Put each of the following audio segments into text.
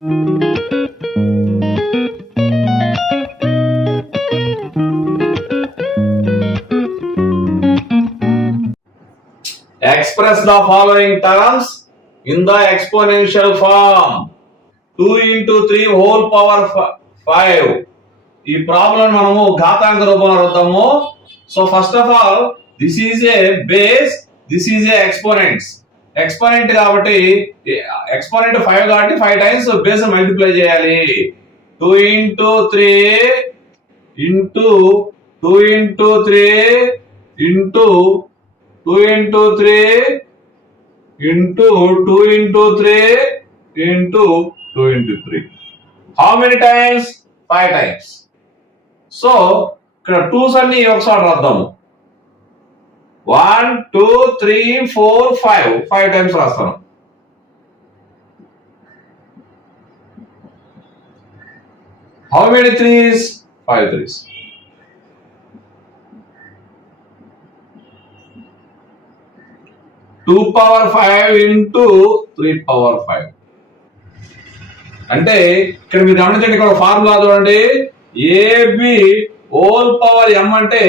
Express the following terms in the exponential form. 2 into 3 whole power 5. ఈ problem మనము ఘాతాంక రూపంలో రాద్దాము. So first of all this is a base, this is a exponents. Exponent కాబట్టి exponent 5 కాబట్టి 5 times base multiply చేయాలి. 2 into 3 into 2 into 3 into 2 into 3 into 2 into 3 into 2 into 3. How many times? 5 times. So ఇక్కడ 2s అన్ని ఒకసారి రాద్దాము. 1 2 3 4 5 times రాస్తాను. How many 3s? 5 3s. 2 power 5 into 3 power 5. అంటే ఇక్కడ మీరు గమనించండి, ఇక్కడ ఫార్ములా చూడండి. ఏబి హోల్ పవర్ ఎం అంటే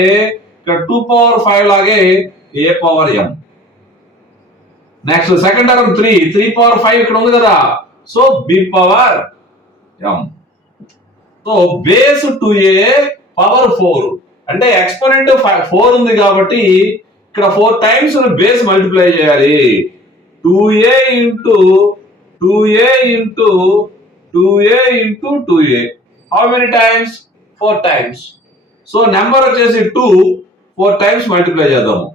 ఇక్కడ 2 power 5 లాగే ఏ పవర్ ఎం. నెక్స్ట్ సెకండ్ టర్మ్ 3 power 5 ఇక్కడ ఉంది కదా, so B power m. So base 2a power 4 అంటే ఎక్స్పోనెంట్ 4 ఉంది కాబట్టి ఇక్కడ 4 టైమ్స్ బేస్ మల్టిప్లై చేయాలి. 2a into 2a into 2a into 2a. How many times? 4 times. So number వచ్చేసి 2 4 టైమ్స్ మల్టిప్లై చేద్దాము.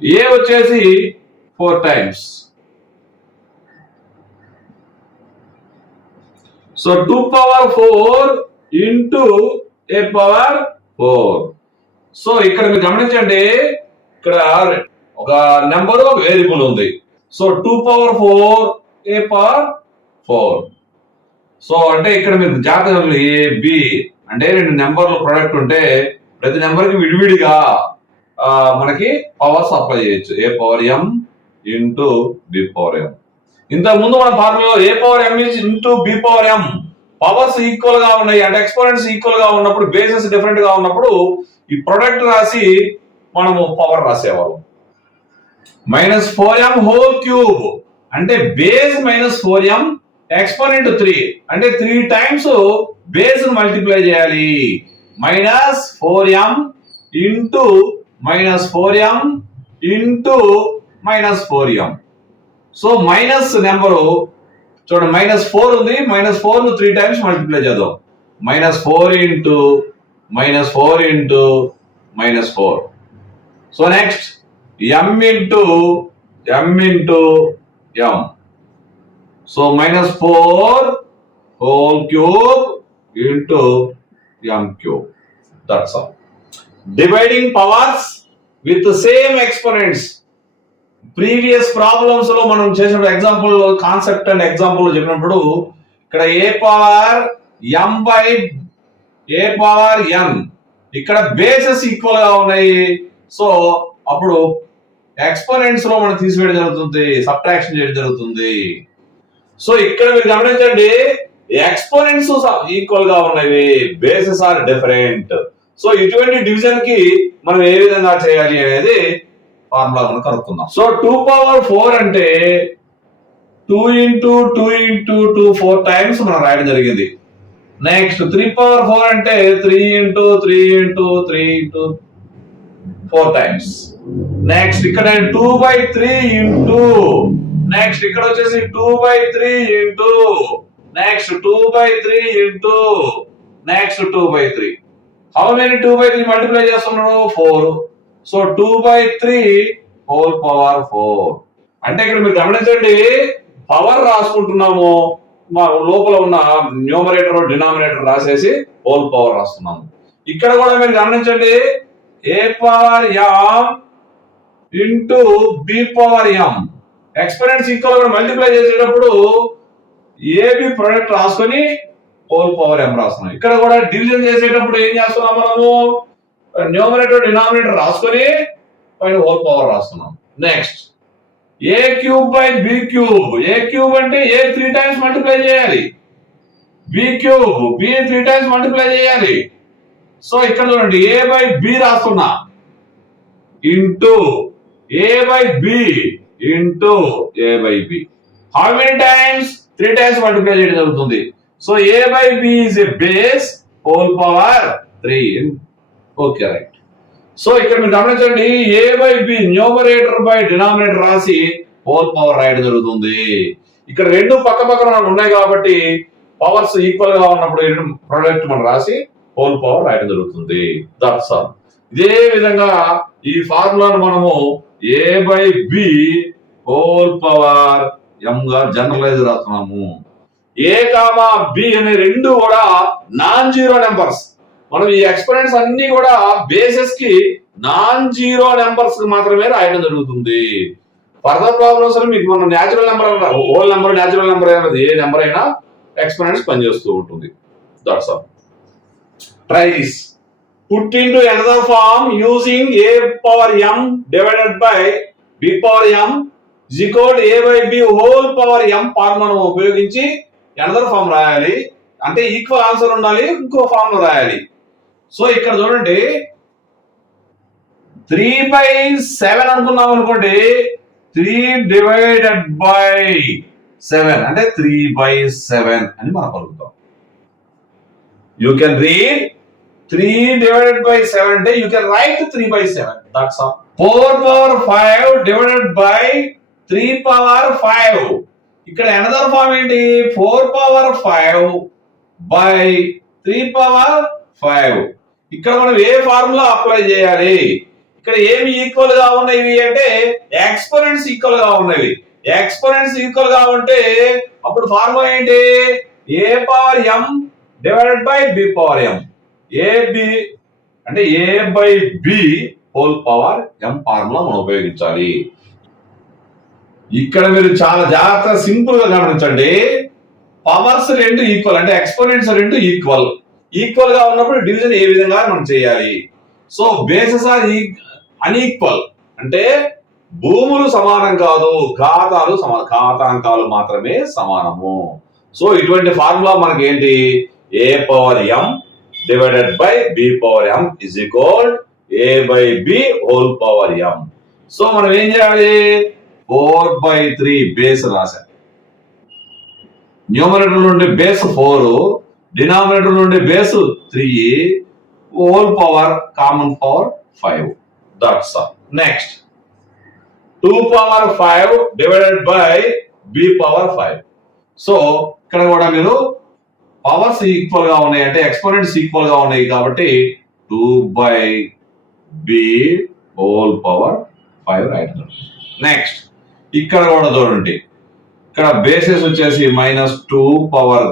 a వచ్చేసి 4 times. So 2 power 4 into a power 4. So ఇక్కడ మీరు గమనించండి, ఇక్కడ ఒక నెంబర్ ఒక వేరియబుల్ ఉంది. So 2 power 4 a power 4. So అంటే ఇక్కడ మీరు జాగ్రత్తగా ఏ బి అంటే 2 నెంబర్లు ప్రొడక్ట్ ఉంటే ప్రతి నెంబర్ కి విడివిడిగా మనకి పవర్స్ అప్లై చేయొచ్చు. ఏ power m into b power ఎం. ఇంతకు ముందు మన ఫార్ములాలో ఏ power m into b power ఎం పవర్స్ ఈక్వల్ గా ఉన్నాయి అంటే ఎక్స్పోనెంట్స్ ఈక్వల్ గా ఉన్నప్పుడు బేసెస్ డిఫరెంట్ గా ఉన్నప్పుడు ఈ ప్రొడక్ట్ రాసి మనము పవర్ రాసేవాళ్ళం. -4m హోల్ క్యూబ్ అంటే బేస్ -4m ఎక్స్పోనెంట్ 3 అంటే 3 టైమ్స్ బేస్ మల్టిప్లై చేయాలి. -4m into -4m into -4m. So minus number చూడండి, -4 ఉంది, -4 ను 3 టైమ్స్ మల్టిప్లై చేద్దాం. -4 into -4 into -4. So next m into m. So -4 whole cube into m cube. That's all. Dividing powers with the same exponents. Previous problems లో మనం చేసిన example concept and example చెప్పినప్పుడు ఇక్కడ a power m by a power n ఇక్కడ bases equal గా ఉన్నాయి. So అప్పుడు exponents లో మనం తీసివేయడం జరుగుతుంది, సబ్ట్రాక్షన్ చేయడం జరుగుతుంది. సో ఇక్కడ మీరు గమనించండి, ఎక్స్పోనెంట్స్ ఈక్వల్ గా ఉన్నవి, బేసెస్ ఆర్ డిఫరెంట్. సో ఇటువంటి డివిజన్ కి మనం ఏ విధంగా చేయాలి అనేది ఫార్ములా మనం కనుక్కుందాం. సో 2 power 4 అంటే 2 into 2 into 2 4 టైమ్స్ మనం రాయడం జరిగింది. నెక్స్ట్ 3 power 4 అంటే 3 into 3 into 3 into 4 times. Next ఇక్కడ 2/3 ఇంటూ నెక్స్ట్ ఇక్కడ వచ్చేసి 2/3 into next 2/3 into next 2/3. How many 2/3 multiply చేస్తున్నాను? 4. సో 2/3 హోల్ పవర్ 4 అంటే ఇక్కడ మీరు గమనించండి, పవర్ రాసుకుంటున్నాము, మా లోపల ఉన్న న్యూమరేటర్ డినామినేటర్ రాసేసి హోల్ పవర్ రాస్తున్నాము. ఇక్కడ కూడా మీరు గమనించండి, a power m into b power m exponents equal గా మల్టిప్లై చేసేటప్పుడు ఏబి ప్రొడక్ట్ రాసుకొని హోల్ పవర్ m రాస్తున్నాం. ఇక్కడ కూడా డివిజన్ చేసేటప్పుడు ఏం చేస్తున్నాం, మనము న్యూమరేటర్ డినామినేటర్ రాసుకొని పైన హోల్ పవర్ రాస్తున్నాం. Next a cube by b cube. A cube అంటే ఏ 3 times మల్టిప్లై చేయాలి, b cube b 3 times multiply చేయాలి. సో ఇక్కడ చూడండి ఏ బై బి రాస్తున్నా into a by b into a by b. How many times? 3 times multiply చేయడం జరుగుతుంది. So a by b is a base whole power 3. Okay right. So ఇక్కడ మీరు గమనించండి a by B numerator by denominator రాసి whole power రాయడం జరుగుతుంది. ఇక్కడ రెండు పక్క పక్కన ఉన్నాయి కాబట్టి పవర్స్ ఈక్వల్ గా ఉన్నప్పుడు ప్రొడక్ట్ మనం రాసి హోల్ పవర్ రాయడం జరుగుతుంది. That's all. ఇదే విధంగా ఈ ఫార్ములాను మనము ఏ బై బి హోల్ పవర్ ఎం గా జనరలైజ్ రాస్తున్నాము. ఏ కామా బి అనే రెండు కూడా నాన్ జీరో నెంబర్స్. మనం ఈ ఎక్స్పెరిమెంట్స్ అన్ని కూడా బేసెస్ కి నాన్ జీరో నెంబర్స్ మాత్రమే రాయడం జరుగుతుంది. ఫర్దర్ ప్రాబ్లమ్స్ మీకు మనం natural number whole number natural number అనేది ఏ నెంబర్ అయినా ఎక్స్పెరిమెంట్స్ పనిచేస్తూ ఉంటుంది. That's all. Try this. Put into another form using a power m divided by b power m is equal to a by b whole power m ఫార్ములాను ఉపయోగించి another form రాయాలి. అంటే equal answer ఉండాలి, ఇంకో form లో రాయాలి. So ఇక్కడ చూడండి 3/7 అనుకున్నాం అనుకోండి, 3 divided by 7 అంటే 3/7 అని మనం పలుకుతాం. You can read 3 divided by 7 అంటే you can write 3/7. That's all. 4 power 5 divided by 3 power 5. ఇక్కడ అనదర్ ఫార్మ్ ఏంటి? 4 power 5 by 3 power 5. ఇక్కడ మనం ఏ ఫార్ములా అప్లై చేయాలి? ఇక్కడ ఏమి ఈక్వల్ గా ఉన్నాయి అంటే ఎక్స్పోనెంట్స్ ఈక్వల్ గా ఉన్నవి. ఎక్స్పోనెంట్స్ ఈక్వల్ గా ఉంటే అప్పుడు ఫార్ములా ఏంటి? A power m divided by b power m. A b అంటే a by b whole power m formula మనం ఉపయోగించాలి. ఇక్కడ మీరు చాలా జాగ్రత్తగా సింపుల్ గా గమనించండి. పవర్స్ రెండు ఈక్వల్ అంటే ఎక్స్పోనెంట్స్ రెండు ఈక్వల్. ఈక్వల్ గా ఉన్నప్పుడు డివిజన్ ఏ విధంగా మనం చేయాలి? సో బేసెస్ ఆర్ అన్ఈక్వల్ అంటే భూములు సమానం కాదు, ఘాతాంకాలు మాత్రమే సమానము. సో ఇటువంటి ఫార్ములా మనకి ఏంటి? A power m divided by b power m is equal a by b whole power m. So మనం ఏం చేయాలి? 4/3 బేస్ రాశాం. న్యూమరేటర్ నుండి బేస్ 4, డినామినేటర్ నుండి base 3, whole power common power 5. That's all. Next 2 power 5 divided by b power 5. So ఇక్కడ కూడా మీరు powers equal గా ఉన్నాయి అంటే ఎక్స్పోనెంట్స్ ఈక్వల్ గా ఉన్నాయి కాబట్టి 2/b హోల్ పవర్ 5 రాయడం. నెక్స్ట్ ఇక్కడ కూడా చూడండి, ఇక్కడ బేసెస్ వచ్చేసి -2 పవర్,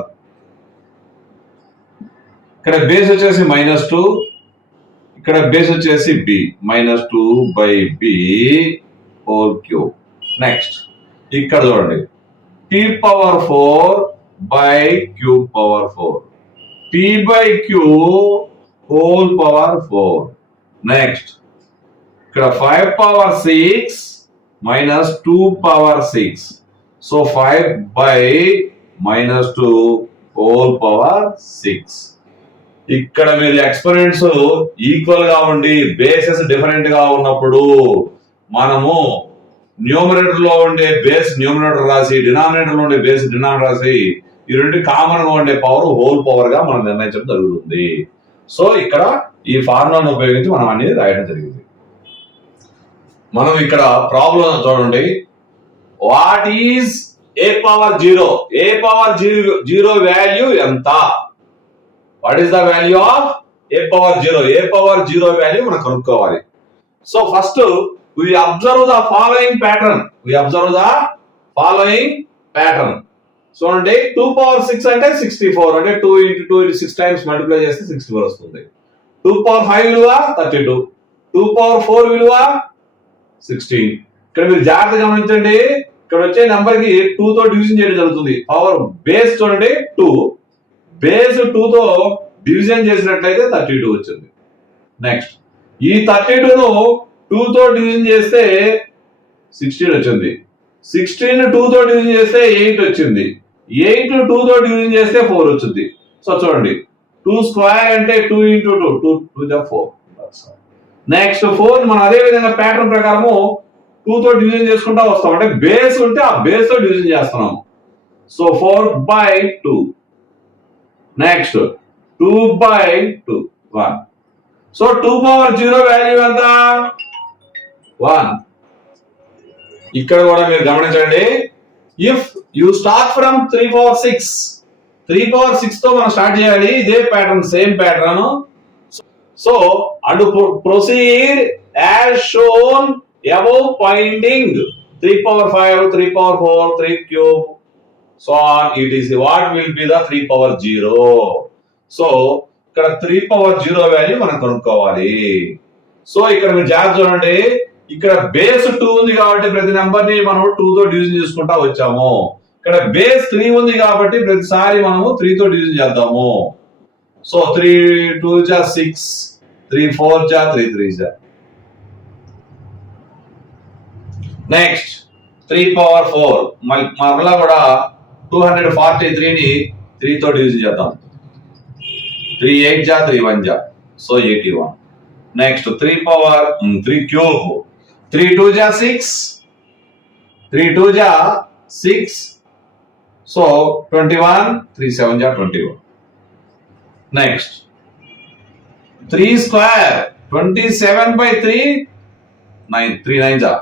ఇక్కడ బేస్ వచ్చేసి -2, ఇక్కడ బేస్ వచ్చేసి b -2/b whole cube. Next ఇక్కడ చూడండి p power 4 by cube power 4, p by q whole power 4. Next ఇక్కడ 5 power 6 minus 2 power 6. So 5 by -2 whole power 6. ఇక్కడ మీరు ఎక్స్పోనెంట్స్ ఈక్వల్ గా ఉండి బేసెస్ డిఫరెంట్ గా ఉన్నప్పుడు మనము న్యూమరేటర్ లో ఉండే బేస్ న్యూమరేటర్ రాసి, డినామినేటర్ లో ఉండే బేస్ డినామినేటర్ రాసి, ఈ రెండు కామన్ గా ఉండే పవర్ హోల్ పవర్ గా మనం నిర్ణయించడం జరుగుతుంది. సో ఇక్కడ ఈ ఫార్ములాను ఉపయోగించి మనం అనేది రాయడం జరిగింది. మనం ఇక్కడ ప్రాబ్లం చూడండి. What is a power 0? A power 0 value ఎంత? What is the value of a power 0? A power 0 value మనం కనుక్కోవాలి. So first we observe the following pattern. So అంటే 2 power 6 అంటే 64 అంటే 2 into 2 into 6 times మల్టిప్లై చేస్తే 64 వస్తుంది. 2 power 5 విలువ 32, 2 power 4 విలువ 16. ఇక్కడ మీరు జాగ్రత్తగా గమనించండి, ఇక్కడ వచ్చే నెంబర్ కి 2 తో డివిజన్ చేయడం జరుగుతుంది. పవర్ బేస్ చూడండి 2, బేస్ 2 తో డివిజన్ చేసినట్లయితే 32 వచ్చింది. నెక్స్ట్ ఈ 32 ను 2 తో డివిజన్ చేస్తే 16 వచ్చింది. 16 2 తో డివిజన్ చేస్తే 8 వచ్చింది. 8 2 తో డివిజన్ చేస్తే 4 వచ్చింది. సో చూడండి 2 స్క్వేర్ అంటే 2 into 2 2 2 ద 4. నెక్స్ట్ 4 మనం అదే విధంగా ప్యాటర్న్ ప్రకారము 2 తో డివిజన్ చేసుకుంటా వస్తాం. అంటే బేస్ ఉంటే ఆ బేస్ తో డివిజన్ చేస్తున్నాము. So 4/2. Next 2/2 1. So 2 power 0 value ఎంత? 1. ఇక్కడ కూడా మీరు గమనించండి, if you start from 3 power 6, 3 power 6 తో మనం స్టార్ట్ చేయాలి. ఇదే pattern, same pattern. So and proceed as shown above pointing 3 power 5, 3 power 4, 3 cube, so on. It is what will be the 3 power 0. So ఇక్కడ 3 power 0 వాల్యూ మనం కనుక్కోవాలి. So ఇక్కడ మీరు జాగ్రత్త చూడండి, ఇక్కడ బేస్ 2 ఉంది కాబట్టి ప్రతి నెంబర్ ని మనం 2 తో డివిజన్ చేసుకుంటా వచ్చాము. ఇక్కడ బేస్ 3 ఉంది కాబట్టి ప్రతిసారి మనము 3 తో డివిజన్ చేద్దాము. సో 3 2 జా 6, 3 4 జా 3 3 జా. నెక్స్ట్ 3 power 4 మరలా కూడా 243 ని 3 తో డివిజన్ చేద్దాం. 3 8 జా 3 1 జా, సో 81. నెక్స్ట్ 3 power 3 cube, 3 2 జా 6, 3 2 జా 6, సో 21, 3 7 జా 21. నెక్స్ట్ 3 స్క్వేర్ 27/3 9 3 9 జా.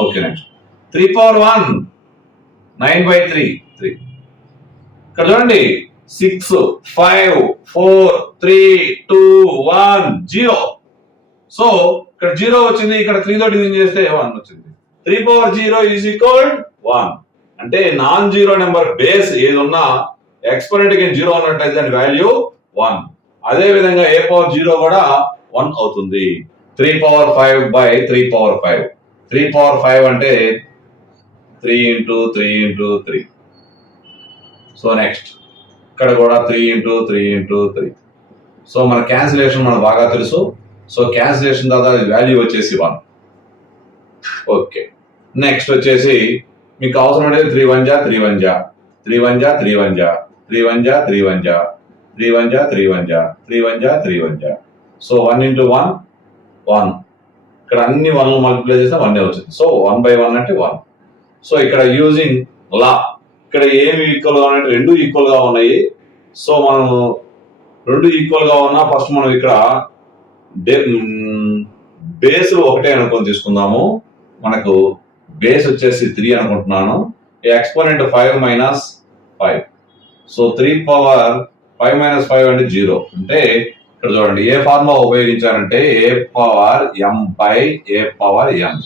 ఓకే. Next 3 power 1 9/3 3. ఇక్కడ చూడండి 6 5 4 3 2 1 0. సో ఇక్కడ 0 వచ్చింది, ఇక్కడ 3 తో డివిజన్ చేస్తే 1 వచ్చింది. 3 power 0 ఈజ్ ఈక్వల్ 1. అంటే నాన్ జీరో నెంబర్ బేస్ ఏది ఉన్నా ఎక్స్పోనెంట్ కి 0 ఉన్నట్లయితే దాని వాల్యూ 1. అదే విధంగా a power 0 కూడా 1 అవుతుంది. 3 power 5/3 power 5. 3 power 5 అంటే 3 into 3 into 3. సో నెక్స్ట్ ఇక్కడ కూడా 3 into 3 into 3. సో మన క్యాన్సిలేషన్ మనకు బాగా తెలుసు. సో క్యాన్సిలేషన్ తర్వాత వాల్యూ వచ్చేసి 1. ఓకే. నెక్స్ట్ వచ్చేసి మీకు అవసరం అనేది 3 1 జా 3 1 జా, 3 1 జా 3 1 జా, 3 1 జా 3 1 జా, 3 1 జా 3 1 జా, 3 1 జా 3 1 జా. So 1 into 1 1. ఇక్కడ అన్ని 1 మల్టిప్లై చేస్తే 1 వచ్చింది. సో 1/1 అంటే 1. సో ఇక్కడ యూజింగ్ లా ఇక్కడ ఏమి ఈక్వల్ గా ఉన్నాయి? 2 ఈక్వల్ గా ఉన్నాయి. సో మనం 2 ఈక్వల్ గా ఉన్నా ఫస్ట్ మనం ఇక్కడ బేస్ ఒకటే అనుకొని తీసుకుందాము. మనకు బేస్ వచ్చేసి 3 అనుకుంటున్నాను. Exponent 5 minus 5. So 3 power 5 minus 5 అంటే 0. అంటే ఇక్కడ చూడండి ఏ ఫార్ములా ఉపయోగించారంటే a power m by a power n.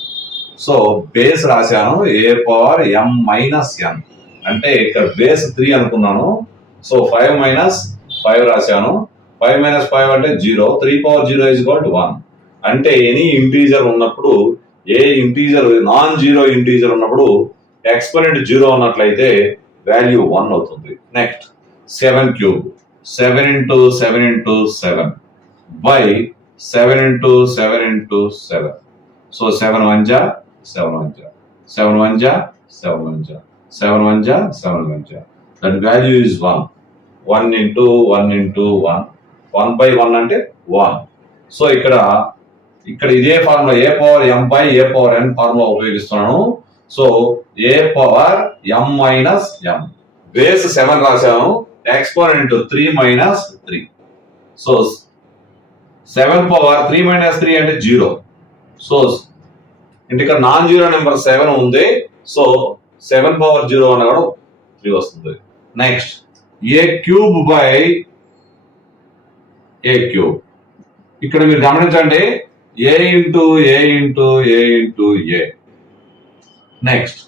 So base రాశాను a power m minus n. అంటే ఇక్కడ బేస్ 3 అనుకున్నాను. సో 5 minus 5 రాశాను. 5 minus 5 అంటే 0. 3 power 0 is equal to 1. అంటే ఎనీ ఇంటీజర్ ఉన్నప్పుడు, ఏ ఇంటీజర్ నాన్ జీరో ఇంటీజర్ ఉన్నప్పుడు ఎక్స్పోనెంట్ 0 ఉన్నట్లయితే వాల్యూ 1 అవుతుంది. Next 7 cube 7 into 7 into 7 by 7 into 7 into 7. So 7 1 జా 7 1 జా, 7 1 జా 7 1 జా, 7 1 జా 7 1 జా. That value is 1. 1 into 1 into 1. 1/1 అంటే 1. సో ఇక్కడ ఇదే formula a power m by a power n formula ఉపయోగిస్తున్నాను. So a power m minus m. Base 7 రాశాను. Exponent 3 minus 3. So 7 power 3 minus 3 అంటే 0. సో అంటే ఇక్కడ నాన్ జీరో నెంబర్ 7 ఉంది. So 7 power 0 అన్న కూడా 3 వస్తుంది. Next a cube by a cube. ఇక్కడ మీరు గమనించండి a into a into a into a. Next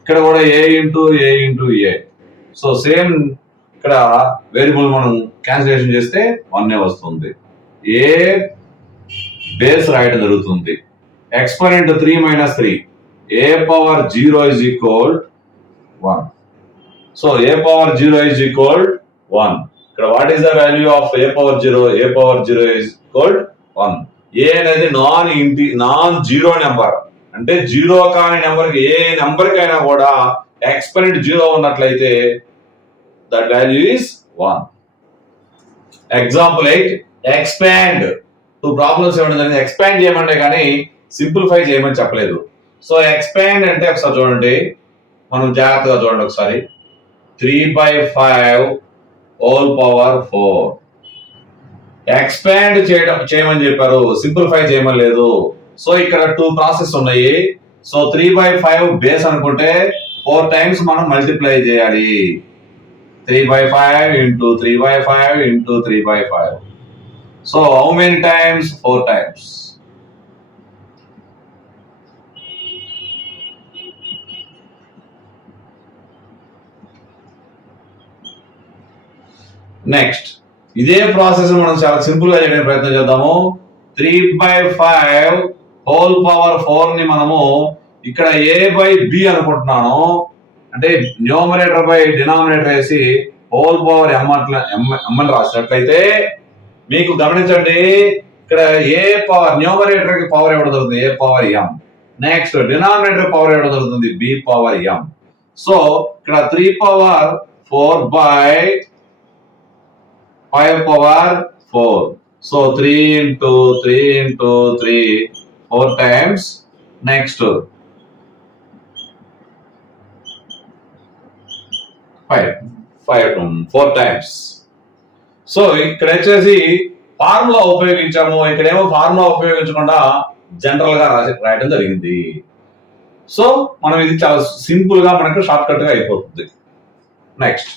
ఇక్కడ కూడా a into a into a. So same ఇక్కడ వేరియబుల్ మనం క్యాన్సిలేషన్ చేస్తే 1 వస్తుంది. a బేస్ రాయడం జరుగుతుంది. Exponent 3 minus 3. a power 0 is equal 1. So a power 0 is equal 1. ఇక్కడ what is the value of a power 0? a power 0 is equal 1. a అనేది non zero number, అంటే zero కాని నెంబర్కి ఏ నెంబర్కైనా కూడా ఎక్స్పెనెంట్ జీరో ఉన్నట్లయితే that value is 1. Example 8, expand. 2 problems ఏమంటే expand చేయమంటే కానీ సింప్లిఫై చేయమని చెప్పలేదు. సో ఎక్స్పాండ్ అంటే ఒకసారి చూడండి, మనం జాగ్రత్తగా చూడండి ఒకసారి. 3/5 హోల్ పవర్ 4. ఎక్స్పాండ్ చేయమని చెప్పారు, సింప్లిఫై చేయమని లేదు. సో ఇక్కడ 2 ప్రాసెస్ ఉన్నాయి. సో 3/5 బేస్ అనుకుంటే 4 టైమ్స్ మనం మల్టిప్లై చేయాలి. 3/5 into 3/5 into 3/5. So how many times? 4 times. Next ఇదే ప్రాసెస్ మనం చాలా సింపుల్ గా చేయడానికి ప్రయత్నం చేద్దాము. 3/5 హోల్ పవర్ 4 ని మనము ఇక్కడ a/b అనుకుంటున్నాను. అంటే న్యూమరేటర్ బై డినామినేటర్ వేసి హోల్ పవర్ m అని రాసినట్లయితే మీకు గమనించండి, ఇక్కడ ఏ పవర్ న్యూమరేటర్ కి పవర్ ఇవ్వడం జరుగుతుంది a power m. Next denominator power ఇవ్వడం జరుగుతుంది b పవర్ m. సో ఇక్కడ 3/4/5 power 4. So 3 into 3 into 3 4 times. Next 4 times. So ఇక్కడ వచ్చేసి ఫార్ములా ఉపయోగించాము, ఇక్కడేమో ఫార్ములా ఉపయోగించకుండా జనరల్ గా రాయడం జరిగింది. సో మనం ఇది చాలా సింపుల్ గా మనకు షార్ట్ కట్ గా అయిపోతుంది. Next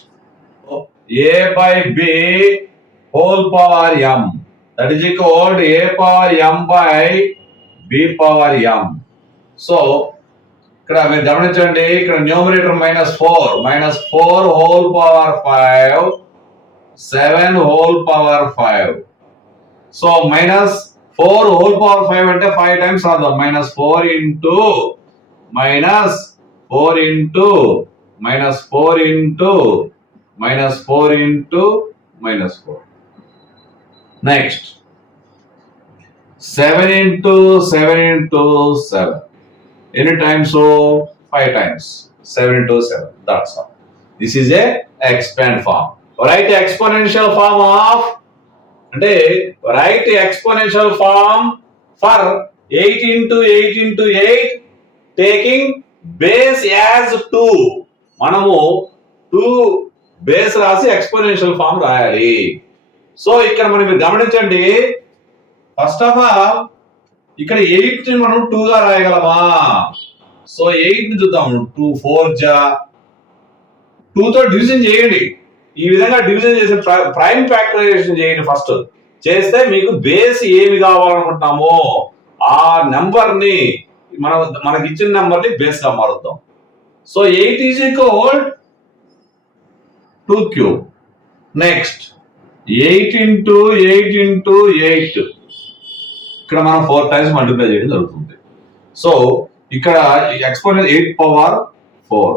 a/b whole power m, that is equal to a power m by b power m. So ఇక్కడ మీరు గమనించండి, ఇక్కడ numerator -4 whole power 5 7 whole power 5. So -4 whole power 5 అంటే 5 టైమ్స్ రాద్దాం. -4 into -4 into -4 into -4 into -4. Next 7 into 7 into 7. Any times? So 5 times. 7 into 7. That's all. This is a expand form. Write exponential form of, అంటే write exponential form for 8 into 8 into 8 taking base as 2. మనము 2 base రాసి exponential form రాయాలి. So ఇక్కడ మనం మీరు గమనించండి, first of all ఇక్కడ 8 ని మనం 2 గా రాయగలమా? సో 8 ని చూద్దాం. 2 4 జా 2 తో డివిజన్ చేయండి. ఈ విధంగా డివిజన్ చేసి ప్రైమ్ ఫ్యాక్టరైజేషన్ చేయండి. ఫస్ట్ చేస్తే మీకు బేస్ ఏమి కావాలనుకుంటున్నామో ఆ నెంబర్ ని మనకి ఇచ్చిన నెంబర్ ని బేస్ గా మారుద్దాం. So 8 is equal 2 cube. Next 8 into 8 into 8. ఇక్కడ మనం 4 టైమ్స్ మల్టిప్లై చేయడం జరుగుతుంది. సో ఇక్కడ ఎక్స్పోనెంట్ 8 పవర్ 4.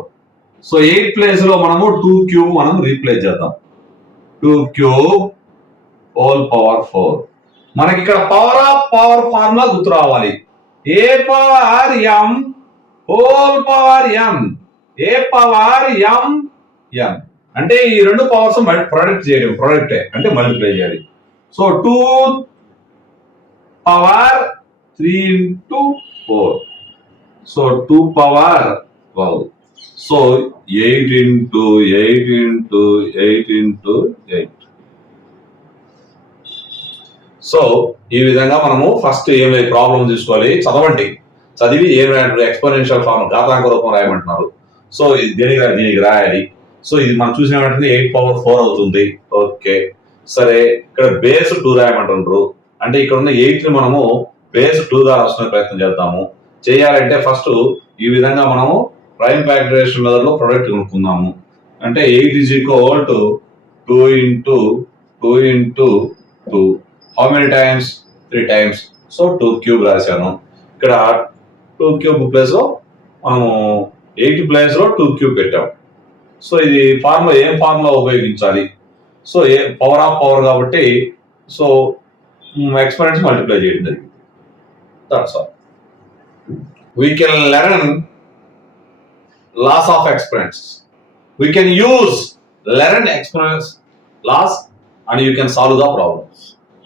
సో 8 ప్లేస్ లో మనము 2 క్యూబ్ మనం రీప్లేస్ చేద్దాం. 2 క్యూబ్ హోల్ పవర్ 4. మనకి ఇక్కడ పవర్ ఆఫ్ పవర్ ఫార్ములా గుర్తు రావాలి. A power m whole power m, a power m n. అంటే ఈ రెండు పవర్స్ ప్రొడక్ట్ చేయడం, ప్రొడక్టే అంటే మల్టిప్లై చేయాలి. So 2 power 3 into 4. So 2 power 12. So 8 into 8 into 8 into 8. So ఈ విధంగా మనము ఫస్ట్ ఏం లేదు ప్రాబ్లం తీసుకోవాలి, చదవండి. చదివి ఏం రాయంటారు, ఎక్స్పోనెన్షియల్ ఫార్మ్ ఘాతాంక రూపం రాయమంటున్నారు. సో ఇది దీనికి రాయాలి. సో ఇది మనం చూసిన వెంటనే 8 పవర్ 4 అవుతుంది. ఓకే సరే, ఇక్కడ బేస్ 2 రాయమంటారు. అంటే ఇక్కడ ఉన్న 8 ని మనము బేస్ 2 గా రాసుకునే ప్రయత్నం చేద్దాము. చేయాలంటే ఫస్ట్ ఈ విధంగా మనము ప్రైమ్ ఫ్యాక్టరైజేషన్ మెథడ్ లో ప్రొడక్ట్ కొనుక్కుందాము. అంటే 8 is equal to 2 into 2 into 2. How many times? 3 times. So 2 cube రాశాను. ఇక్కడ 2 క్యూబ్ ప్లేస్ లో మనము 8 ప్లేస్ లో 2 క్యూబ్ పెట్టాం. సో ఇది ఫార్ములా ఏం ఫార్ములా ఉపయోగించాలి? సో పవర్ ఆఫ్ పవర్ కాబట్టి సో ఎక్స్పోనెంట్స్ మల్టిప్లై చేయడం జరిగింది. That's all. we can learn laws of exponents. We can use learn exponents laws and you can solve the problems.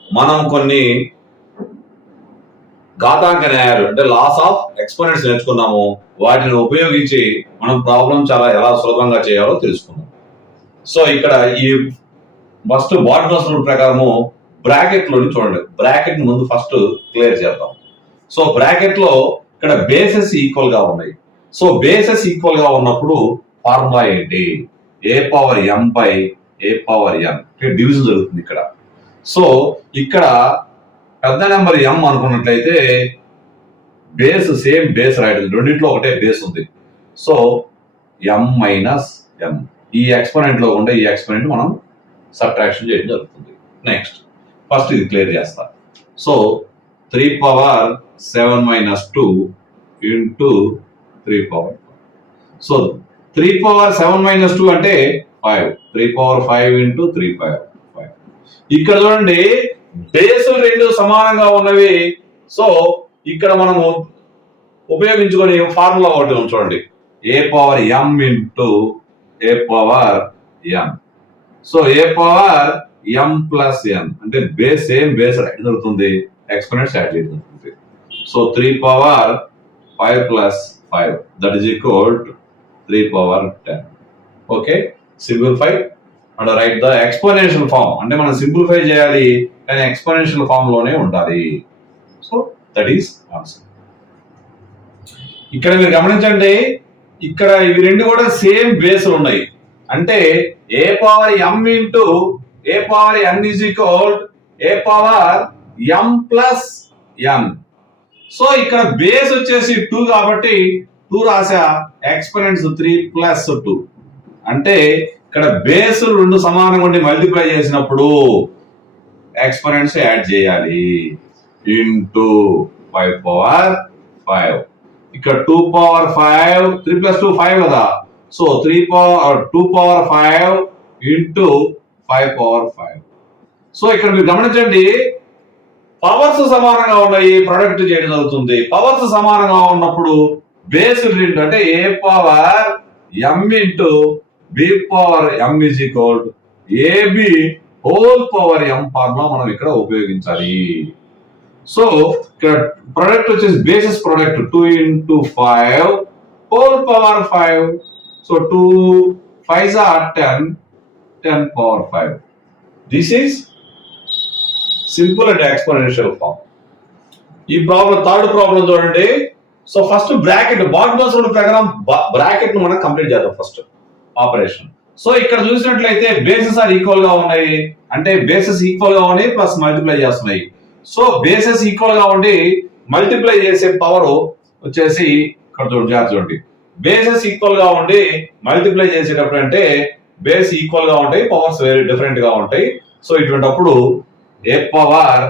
మనం కొన్ని ఘాతాంక న్యాయాలు అంటే లాస్ ఆఫ్ ఎక్స్పోనెంట్స్ నేర్చుకున్నాము. వాటిని ఉపయోగించి మనం ప్రాబ్లం ఎలా సులభంగా చేయాలో తెలుసుకున్నాం. సో ఇక్కడ ఈ ఫస్ట్ బాడ్మస్ రూల్ ప్రకారము బ్రాకెట్ లోని చూడండి. బ్రాకెట్ ముందు ఫస్ట్ క్లియర్ చేద్దాం. సో బ్రాకెట్ లో ఇక్కడ బేసెస్ ఈక్వల్ గా ఉన్నాయి. సో బేసెస్ ఈక్వల్ గా ఉన్నప్పుడు ఫార్ములా ఏంటి? A power m by a power n division జరుగుతుంది ఇక్కడ. సో ఇక్కడ పెద్ద నెంబర్ ఎం అనుకున్నట్లయితే బేస్ సేమ్ బేస్ రాయడం, రెండింటిలో ఒకటే బేస్ ఉంది. సో ఎం మైనస్ ఎం, ఈ ఎక్స్పోనెంట్ లో ఉండే ఈ ఎక్స్పోనెంట్ మనం సబ్ట్రాక్షన్ చేయడం జరుగుతుంది. నెక్స్ట్ ఫస్ట్ ఇది క్లియర్ చేస్తా. So 3 power 7 minus 2 into 3 power. So 3 power 7 minus 2 అంటే 5. 3 power 5 into 3 power 5. ఇక్కడ చూడండి బేసులు రెండు సమానంగా ఉన్నవి. సో ఇక్కడ మనము ఉపయోగించుకొని ఫార్ములా ఒకటి చూడండి. ఏ power m into a power N. So a power m plus ఎన్ అంటే బేస్ సేమ్ బేస్ రైట్ జరుగుతుంది, ఎక్స్పోనెంట్స్ యాడ్ చేయడం జరుగుతుంది. So 3 power 5 plus 5 that is equal to 3 power 10. Okay, simplify and write the exponential form. అంటే మనం simplify చేయాలి కానీ exponential form లోనే ఉండాలి. So that is answer. ఇక్కడ మీరు గమనించండి, ఇక్కడ ఇవి రెండు కూడా సేమ్ బేస్లు ఉన్నాయి. అంటే a power m into a power n is equal a power m plus n. So ఇక్కడ బేస్ వచ్చేసి 2 కాబట్టి 2 రాసా, ఎక్స్పోనెంట్స్ 3 plus 2. అంటే ఇక్కడ బేస్ రెండు సమానంగా ఉండి మల్టిప్లై చేసినప్పుడు ఎక్స్పోనెంట్స్ యాడ్ చేయాలి. Into 5 power 5. ఇక్కడ 2 power 5, 3 plus 2 5 కదా. So 2 power 5 into 5 power 5. So ఇక్కడ మీరు గమనించండి, పవర్స్ సమానంగా ఉన్నాయి, ప్రొడక్ట్ చేయడం జరుగుతుంది. పవర్స్ సమానంగా ఉన్నప్పుడు బేస్ రెండు అంటే a power m into b power m is equal a b whole power m formula మనం ఇక్కడ ఉపయోగించాలి. సో ఇక్కడ ప్రొడక్ట్ వచ్చేసి bases product 2 into 5 whole power 5. So 2 5s are 10 power 5. This is simple and exponential form. ఈ problem third problem చూడండి. So first bracket BODMAS rule ప్రకారం bracket ను మనం కంప్లీట్ చేద్దాం ఫస్ట్ ఆపరేషన్. సో ఇక్కడ చూసినట్లయితే బేసెస్ ఆర్ ఈక్వల్ గా ఉన్నాయి, అంటే బేసెస్ ఈక్వల్ గా ఉన్నాయి ప్లస్ మల్టిప్లై చేస్తున్నాయి. సో బేసెస్ ఈక్వల్ గా ఉండి మల్టిప్లై చేసే పవర్ వచ్చేసి ఇక్కడ చూడండి, బేసెస్ ఈక్వల్ గా ఉండి మల్టిప్లై చేసేటప్పుడు అంటే బేస్ ఈక్వల్ గా ఉంటాయి, పవర్స్ వేరే డిఫరెంట్ గా ఉంటాయి. సో ఇటువంటిప్పుడు ఏ పవర్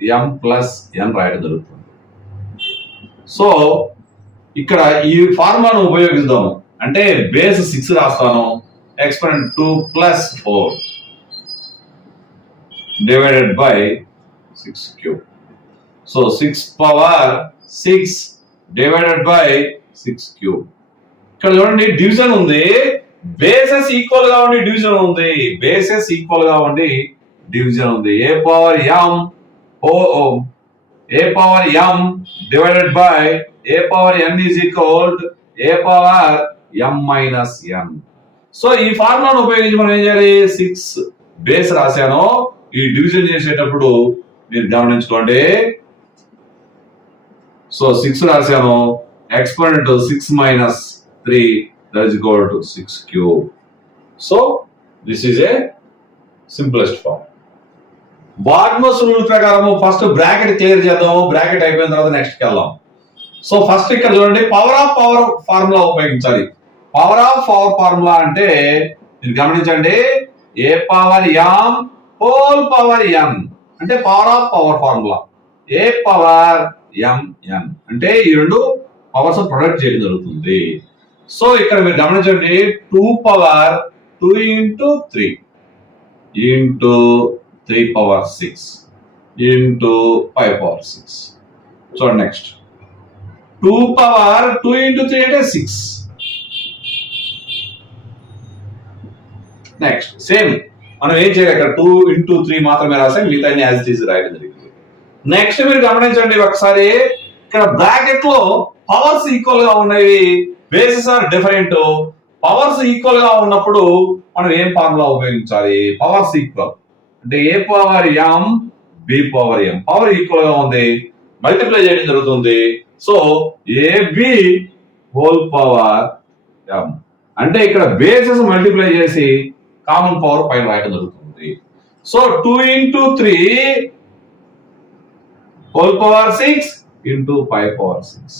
ఎం ప్లస్ ఎన్ రాయడం జరుగుతుంది. సో ఇక్కడ ఈ ఫార్ములాను ఉపయోగిద్దాము. అంటే బేస్ 6 రాస్తాను, exponent 2 plus 4 divided by 6 cube. So 6 power 6 divided by 6 cube. ఇక్కడ చూడండి డివిజన్ ఉంది, బేసెస్ ఈక్వల్ గా ఉండి డివిజన్ ఉంది, బేసెస్ ఈక్వల్ గా ఉండి డివిజన్ ఉంది. A power m divided by a power n is equal a power m minus n. So ఈ ఫార్ములాను ఉపయోగించి మనం ఏం చేయాలి? 6 బేస్ రాశాను, ఈ డివిజన్ చేసేటప్పుడు మీరు గమనించుకోండి. సో 6 రాశాను, exponent 6 minus 3 that is equal to 6 cube. So this is a simplest form. BODMAS rule ప్రకారం ఫస్ట్ బ్రాకెట్ క్లియర్ చేద్దాం. బ్రాకెట్ అయిపోయిన తర్వాత నెక్స్ట్ కి వెళ్దాం. సో ఫస్ట్ ఇక్కడ చూడండి, పవర్ ఆఫ్ పవర్ ఫార్ములా ఉపయోగించాలి. పవర్ ఆఫ్ పవర్ ఫార్ములా అంటే మీరు గమనించండి, a power m whole power n అంటే power of power formula. A power m n అంటే ఈ రెండు పవర్స్ ప్రొడక్ట్ చేయడం జరుగుతుంది. సో ఇక్కడ మీరు గమనించండి, 2 power 2 into 3 into 3 power 6 into 5 power 6. So next 2 power 2 into 3 అంటే 6. నెక్స్ట్ సేమ్ మనం ఏం చేయాలి, ఇక్కడ 2 into 3 మాత్రమే రాసాం, మిగతా యాజ్ ఇట్ ఈజ్ రాయడం జరిగింది. నెక్స్ట్ మీరు గమనించండి ఒకసారి, ఇక్కడ బ్రాకెట్ లో పవర్స్ ఈక్వల్ గా ఉన్నవి, bases are different. Powers equal గా ఉన్నప్పుడు మనం ఏం ఫార్ములా ఉపయోగించాలి? పవర్స్ ఈక్వల్ అంటే a power m b power m. Power equal గా ఉంది, మల్టిప్లై చేయడం జరుగుతుంది. So a b whole power m అంటే ఇక్కడ బేసెస్ మల్టిప్లై చేసి కామన్ పవర్ పైన రాయడం జరుగుతుంది. So 2 into 3 whole power 6 into 5 power 6.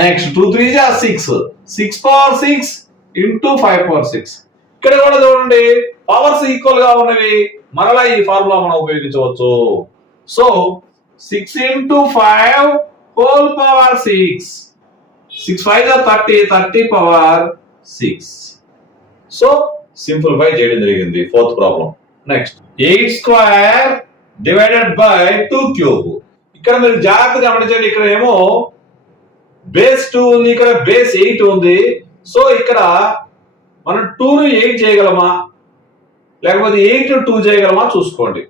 Next 2 3 are 6. 6 power 6 into 5 power 6. ఇక్కడ కూడా చూడండి పవర్స్ ఈక్వల్ గా ఉన్నవి, మరలా ఈ ఫార్ములా మనం ఉపయోగించవచ్చు. So 6 into 5 whole power 6. 6 5 are 30. 30 power 6. So simplify చేయడం జరిగింది. Fourth problem. Next 8 square divided by 2 cube. ఇక్కడ మీరు జాగ్రత్తగా గమనించండి, ఇక్కడ ఏమో బేస్ 2 ఉంది, ఇక్కడ బేస్ 8 ఉంది. సో ఇక్కడ మనం 2 ను 8 చేయగలమా, లేకపోతే 8 ను 2 చేయగలమా చూసుకోండి.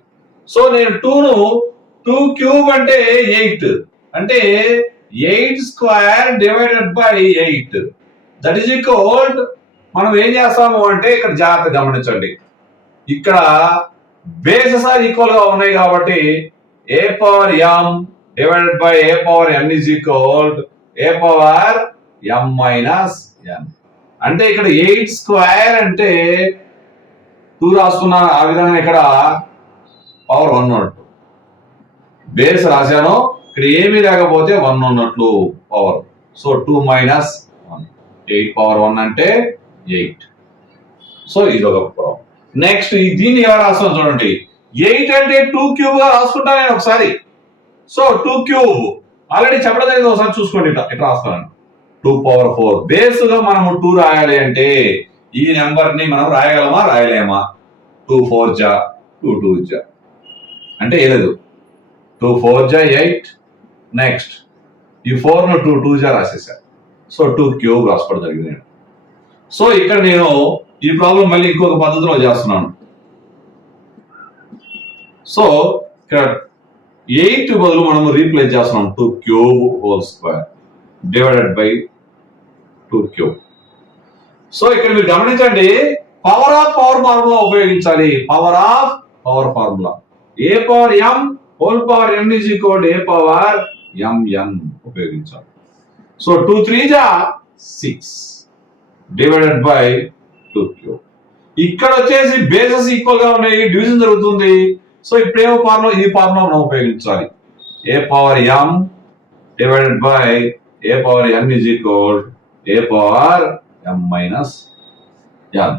సో నేను 2 ను 2 క్యూబ్ అంటే 8 అంటే 8 square divided by 8 that is equal. మనం ఏం చేస్తాము అంటే ఇక్కడ జాగ్రత్త గమనించండి, ఇక్కడ బేసెస్ ఆర్ ఈక్వల్ గా ఉన్నాయి కాబట్టి a power m divided by a power n is equal a power m minus n. అంటే ఇక్కడ 8 స్క్వేర్ అంటే 2 రాసుకున్న ఆ విధంగా ఇక్కడ పవర్ 1 ఉన్నట్టు, బేస్ రాశాను, ఇక్కడ ఏమీ లేకపోతే 1 ఉన్నట్లు పవర్. సో 2 మైనస్ 1, 8 పవర్ 1 అంటే 8. సో ఇది ఒక ప్రాబ్లం. నెక్స్ట్ దీన్ని ఎలా రాస్తాం చూడండి, 8 అంటే 2 క్యూబ్ గా రాసుకుంటా నేను ఒకసారి. సో 2 క్యూబ్ ఆల్రెడీ చెప్పడం జరిగింది, ఒకసారి చూసుకోండి. ఇట్లా రాస్తాను 2 పవర్ 4. బేస్ గా మనము 2 రాయాలి అంటే ఈ నెంబర్ ని మనం రాయగలమా రాయలేమా? 2 4 జా 2 2 జా అంటే ఏలేదు, 2 4 జా 8. నెక్స్ట్ ఈ 4 ను 2 2 జా రాసేసా. సో 2 క్యూబ్ రాసుకోవడం జరిగింది. సో ఇక్కడ నేను ఈ ప్రాబ్లం మళ్ళీ ఇంకొక పద్ధతిలో చేస్తున్నాను. సో ఇక్కడ 8 బదులు మనము రీప్లేస్ చేస్తున్నాం 2 cube whole square divided by 2 cube. So ఇక్కడ మీరు గమనించండి, పవర్ ఆఫ్ పవర్ ఫార్ములా ఉపయోగించాలి. Power of power formula a power m whole power n is equal a power m n ఉపయోగించాలి. సో 2 3 జా 6 డివైడెడ్ బై 2 క్యూబ్. ఇక్కడ వచ్చేసి bases equal గా ఉన్నాయి, డివిజన్ జరుగుతుంది. సో ఇప్పుడు ఏమో ఫార్ములా, ఈ ఫార్ములా మనం ఉపయోగించాలి. A power m divided by a power n is equal a power m minus n.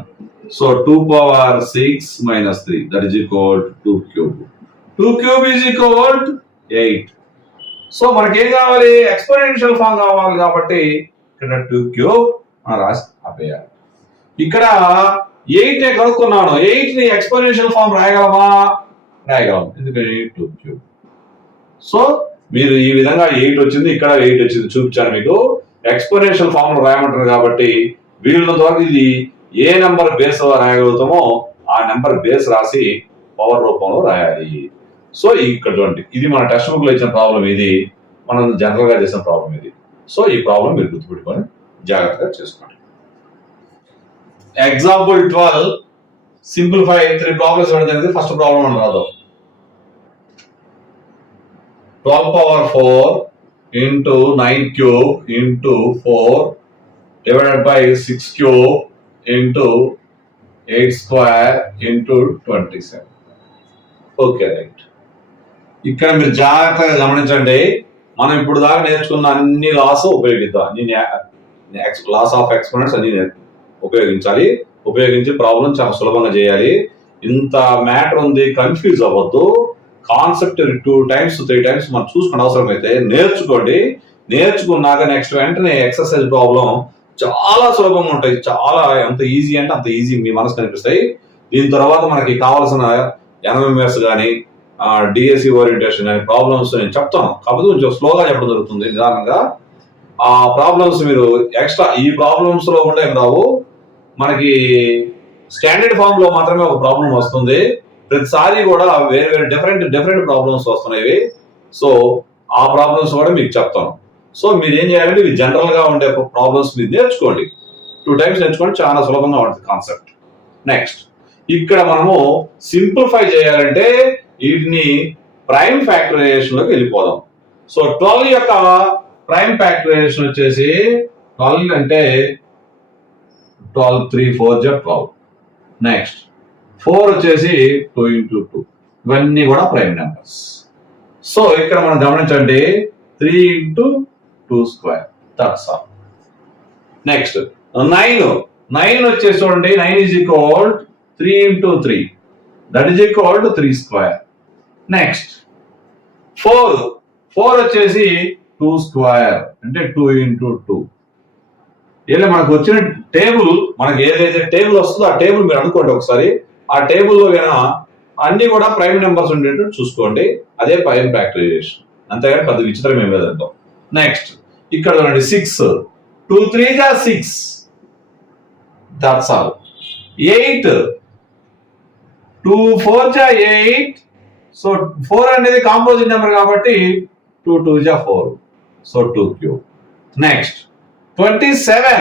So 2 power 6 minus 3 that is equal 2 cube. 2 cube is equal 8. So మనకేం కావాలి? ఎక్స్పోనెన్షియల్ ఫామ్ కావాలి కాబట్టి ఇక్కడ 2 క్యూబ్ రాసి ఆపేయాలి. ఇక్కడ 8 నే కనుక్కున్నాను, 8 ని ఎక్స్పోనెన్షియల్ ఫామ్ రాయగలమా? రాయగలం, ఎందుకని 2 క్యూబ్. సో మీరు ఈ విధంగా 8 వచ్చింది, ఇక్కడ 8 వచ్చింది చూపించాను మీకు. ఎక్స్పోనెన్షియల్ ఫామ్ లో రాయమంటారు కాబట్టి వీళ్ళ ద్వారా ఇది ఏ నెంబర్ బేస్ రాయగలుగుతామో ఆ నెంబర్ బేస్ రాసి పవర్ రూపంలో రాయాలి. సో ఇక్కడ చూడండి, ఇది మన టెక్స్ట్ బుక్ లో ఇచ్చిన ప్రాబ్లం, ఇది మనం జనరల్ గా చేసిన ప్రాబ్లం ఇది. సో ఈ ప్రాబ్లం మీరు గుర్తుపెట్టుకొని జాగ్రత్తగా చేసుకోండి. ఎగ్జాంపుల్ 12 సింప్లిఫై 3 ప్రాబ్లమ్స్ ఇవ్వడం జరిగింది. ఫస్ట్ ప్రాబ్లం అని రాదు. 12 power 4 into 9 cube into 4 divided by 6 cube into 8 square into 27. Okay right. ఇక్కడ మీరు జాగ్రత్తగా గమనించండి, మనం ఇప్పుడు దాకా నేర్చుకున్న అన్ని లాస్ ఉపయోగిద్దాం. లాస్ ఆఫ్ ఎక్స్పోనెంట్స్ అన్ని ఉపయోగించాలి. ఉపయోగించి ప్రాబ్లం చాలా సులభంగా చేయాలి. ఇంత మ్యాటర్ ఉంది, కన్ఫ్యూజ్ అవ్వద్దు. కాన్సెప్ట్ 2 times 3 times మనం చూసుకునే అవసరం అయితే నేర్చుకోండి. నేర్చుకున్నాక నెక్స్ట్ వెంటనే ఎక్సర్సైజ్ ప్రాబ్లం చాలా సులభంగా ఉంటాయి. చాలా ఎంత ఈజీ అంటే అంత ఈజీ మీ మనసు కనిపిస్తాయి. దీని తర్వాత మనకి కావాల్సిన ఎన్ఎంఎస్ కానీ డిఎస్సి ఓరియంటేషన్ కానీ ప్రాబ్లమ్స్ నేను చెప్తాను, కాకపోతే కొంచెం స్లోగా చెప్పడం జరుగుతుంది, నిదానంగా. ఆ ప్రాబ్లమ్స్ మీరు ఎక్స్ట్రా ఈ ప్రాబ్లమ్స్ లో కూడా ఏం రావు, మనకి స్టాండర్డ్ ఫామ్ లో మాత్రమే ఒక ప్రాబ్లం వస్తుంది. ప్రతిసారి కూడా వేరే వేరే డిఫరెంట్ ప్రాబ్లమ్స్ వస్తున్నాయి. సో ఆ ప్రాబ్లమ్స్ కూడా మీకు చెప్తాను. సో మీరు ఏం చేయాలంటే ఇవి జనరల్ గా ఉండే ప్రాబ్లమ్స్ మీరు నేర్చుకోండి. 2 times నేర్చుకోండి, చాలా సులభంగా ఉంటుంది కాన్సెప్ట్. నెక్స్ట్ ఇక్కడ మనము సింప్లిఫై చేయాలంటే వీటిని ప్రైమ్ ఫ్యాక్టరైజేషన్ లోకి వెళ్ళిపోదాం. సో 12 యొక్క ప్రైమ్ ఫ్యాక్టరైజేషన్ వచ్చేసి 12 అంటే 12 3 4 12. నెక్స్ట్ 4 వచ్చేసి 2 into 2. ఇవన్నీ కూడా ప్రైమ్ నెంబర్స్. సో ఇక్కడ మనం గమనించండి 3 into 2 square. That's all. Next 9 వచ్చేసి చూడండి 9 is equal 3 into 3. That is equal to 3 square. Next 4 వచ్చేసి 2 square అంటే 2 into 2. ఇలా మనకు వచ్చిన టేబుల్, మనకి ఏదైతే టేబుల్ వస్తుందో ఆ టేబుల్ మీరు అనుకోండి ఒకసారి. ఆ టేబుల్లో కనుక అన్ని కూడా ప్రైమ్ నెంబర్స్ ఉండేటట్టు చూసుకోండి. అదే ప్రైమ్ ఫ్యాక్టరైజేషన్, అంతేగాని పెద్ద విచిత్రం ఏం లేదంటాం. నెక్స్ట్ ఇక్కడ చూడండి 6 2 3 6. That's all. 8 2 4 8. సో 4 అనేది కాంపోజిట్ నెంబర్ కాబట్టి 2 2 4. So 2 cube. నెక్స్ట్ 27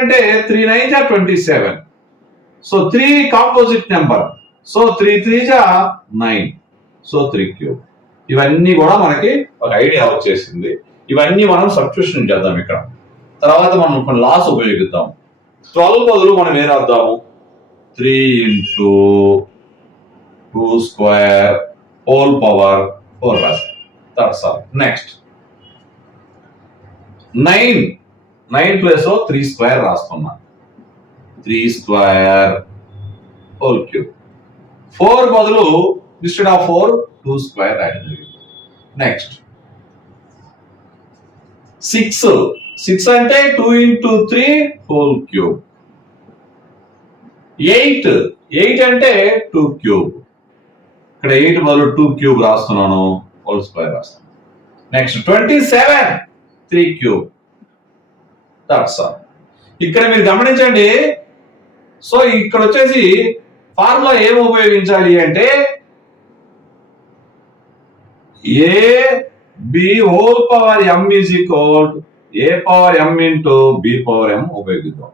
అంటే 3 9 27. So 3 composite number. So 3 3 9. So 3 cube. ఇవన్నీ కూడా మనకి ఒక ఐడియా వచ్చేసింది. ఇవన్నీ మనం సబ్స్టిట్యూషన్ చేద్దాం ఇక్కడ. తర్వాత మనం కొన్ని లాస్ ఉపయోగిద్దాం. 12 బదులు మనం ఏం రాద్దాము, 3 into 2 square whole power 4 రాస్తాం. That's all. Next 9 place 3 square రాస్తున్నా. 3 square whole cube. 4 బదులు ఇన్స్టెడ్ ఆఫ్ 4 2 square రాయడం జరిగింది. నెక్స్ట్ 6 అంటే 2 into 3 whole cube. 8 అంటే 2 cube. ఇక్కడ 8 బదులు 2 cube రాస్తున్నాను, హోల్ స్క్వేర్ రాస్తాను. Next 27 3 cube. That's all. ఇక్కడ మీరు గమనించండి. సో ఇక్కడ వచ్చేసి ఫార్ములా ఏం ఉపయోగించాలి అంటే a b whole power m is equal a power m into b power m ఉపయోగిద్దాం.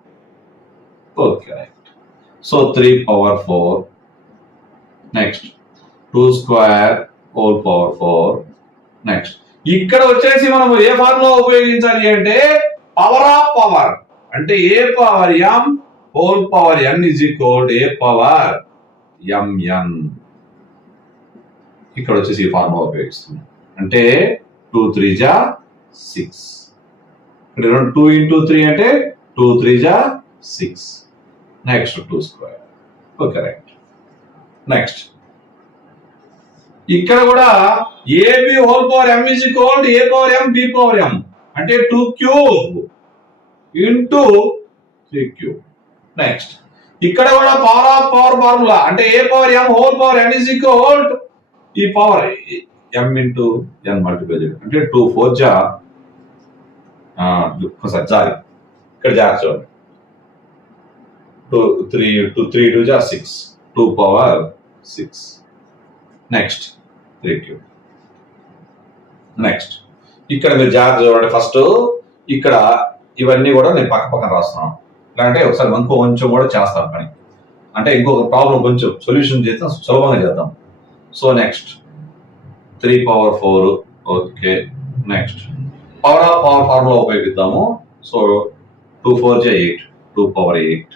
Okay right. So 3 power 4. Next 2 square whole power 4. Next ఇక్కడ వచ్చేసి మనం ఏ ఫార్ములా ఉపయోగించాలి అంటే పవర్ ఆఫ్ పవర్ అంటే a power m whole power n is equal a power mn. ఇక్కడ వచ్చేసి ఈ ఫార్ములా ఉపయోగిస్తున్నాం. అంటే 2 3 6. ఇక్కడ 2 into 3 అంటే 2 3 6. Next 2 square. Okay right. Next ఇక్కడ కూడా a b whole power m is equal a power m b power m అంటే 2 cube ఇంటూ 3 cube. నెక్స్ట్ ఇక్కడ కూడా పవర్ ఆఫ్ పవర్ ఫార్ములా అంటే a power m whole power n is equal ఈ power m into n multiply చేయడం అంటే 2 4 sorry ఇక్కడ జాగ్రత్త చూడండి. 2 3 2 6 2 పవర్ 6. Next 3 cube. నెక్స్ట్ ఇక్కడ మీరు జాగ్రత్త చూడండి. ఫస్ట్ ఇక్కడ ఇవన్నీ కూడా నేను పక్కన రాస్తున్నాను. అంటే ఒకసారి కొంచెం కూడా చేస్తాను పని, అంటే ఇంకొక ప్రాబ్లం కొంచెం సొల్యూషన్ చేస్తే సులభంగా చేద్దాం. So next 3 power 4. Okay. Next power of power formula ఉపయోగిద్దాము. So 2 4 8 2 power 8.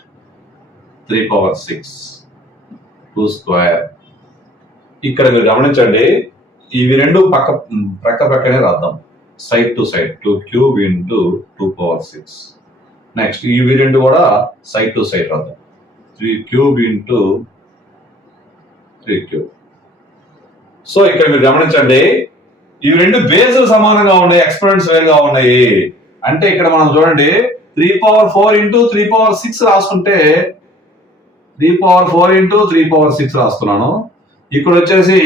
3 power 6 2 square. ఇక్కడ మీరు గమనించండి, ఇవి రెండు ప్రక్కనే రాద్దాం, side to side. 2 cube into 2 power 6. Next ఇవి రెండు కూడా సైడ్ టు సైడ్ రాద్దాం. 3 cube ఇంటూ 3 cube. సో ఇక్కడ మీరు గమనించండి, ఇవి రెండు బేసులు సమానంగా ఉన్నాయి, ఎక్స్పెరిమెంట్స్ వేరుగా ఉన్నాయి. అంటే ఇక్కడ మనం చూడండి 3 power 4 ఇంటూ 3 power 6 రాసుకుంటే 3 power 4 ఇంటూ 3 power 6 రాస్తున్నాను. ఇక్కడ వచ్చేసి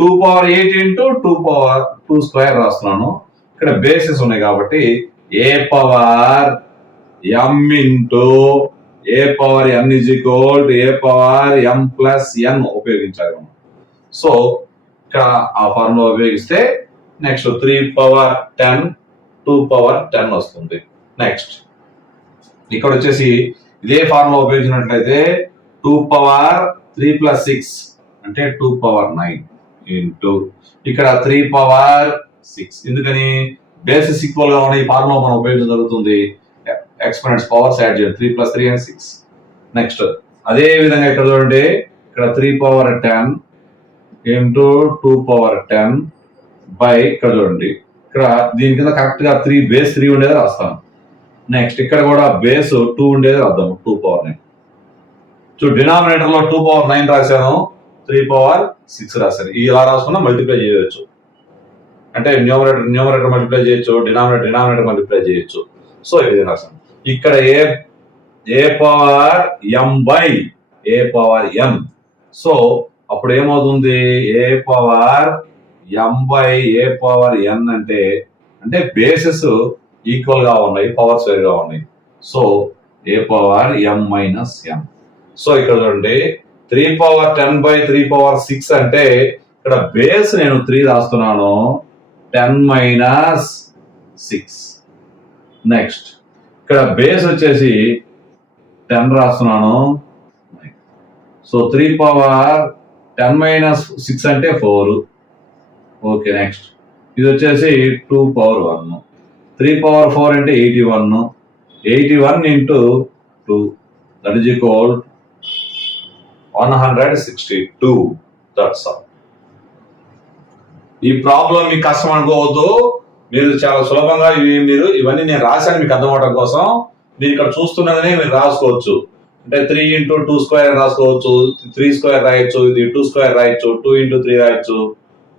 2 power 8 ఇంటూ 2 power 2 square రాస్తున్నాను. ఇక్కడ బేసెస్ ఉన్నాయి కాబట్టి a power m into a power n is equal to a power m plus n ఉపయోగించాలి మనం. సో ఇక్కడ ఆ ఫార్ములా ఉపయోగిస్తే నెక్స్ట్ 3 పవర్ 10 2 పవర్ 10 వస్తుంది. నెక్స్ట్ ఇక్కడ వచ్చేసి ఇదే ఫార్ములా ఉపయోగించినట్లయితే 2 పవర్ 3 ప్లస్ 6 అంటే 2 పవర్ 9 ఇంటూ ఇక్కడ 3 పవర్ 6. ఎందుకని బేసిస్ ఈక్వల్ గా ఉన్న ఈ ఫార్ములా మనం ఉపయోగించడం జరుగుతుంది. ఎక్స్పోనెంట్స్ పవర్స్ యాడ్ చేయండి 3 ప్లస్ 3 అండ్ 6. నెక్స్ట్ అదే విధంగా ఇక్కడ చూడండి ఇక్కడ 3 పవర్ 10 ఇంటూ 2 పవర్ 10 బై ఇక్కడ చూడండి ఇక్కడ దీని కింద కరెక్ట్ గా 3 బేస్ 3 ఉండేది రాస్తాను. నెక్స్ట్ ఇక్కడ కూడా బేస్ 2 ఉండేది రాద్దాం 2 పవర్ 9. సో డినామినేటర్ లో 2 పవర్ 9 రాశాను 3 పవర్ 6 రాశాను. ఇలా రాసుకున్నా మల్టిప్లై చేయవచ్చు. అంటే న్యూమరేటర్ మల్టిప్లై చేయొచ్చు, డినామినేటర్ మల్టిప్లై చేయొచ్చు. సో ఈ విధంగా రాశాను. ఇక్కడ a power m by a power m. So అప్పుడు ఏమవుతుంది a power m by a power n అంటే బేసెస్ ఈక్వల్ గా ఉన్నాయి, పవర్స్ వేరుగా ఉన్నాయి. So a power m minus m. So ఇక్కడ చూడండి 3 పవర్ 10 బై 3 పవర్ 6 అంటే ఇక్కడ బేస్ నేను 3 రాస్తున్నాను 10 మైనస్ 6. నెక్స్ట్ ఇక్కడ బేస్ వచ్చేసి 10 రాస్తున్నాను. సో 3 పవర్ 10 మైనస్ 6 అంటే 4. ఓకే నెక్స్ట్ ఇది వచ్చేసి 2 పవర్ 1. 3 పవర్ 4 అంటే 81 into 2 that is equal 162. That's all. ఈ ప్రాబ్లం మీకు కష్టం అనుకోవద్దు. మీరు చాలా సులభంగా ఇవన్నీ నేను రాశాను మీకు అర్థం అవడం కోసం. మీరు ఇక్కడ చూస్తున్నదని మీరు రాసుకోవచ్చు. అంటే 3 ఇంటూ 2 స్క్వేర్ రాసుకోవచ్చు, 3 స్క్వేర్ రాయొచ్చు, ఇది 2 స్క్వేర్ రాయొచ్చు, 2 ఇంటూ 3 రాయొచ్చు,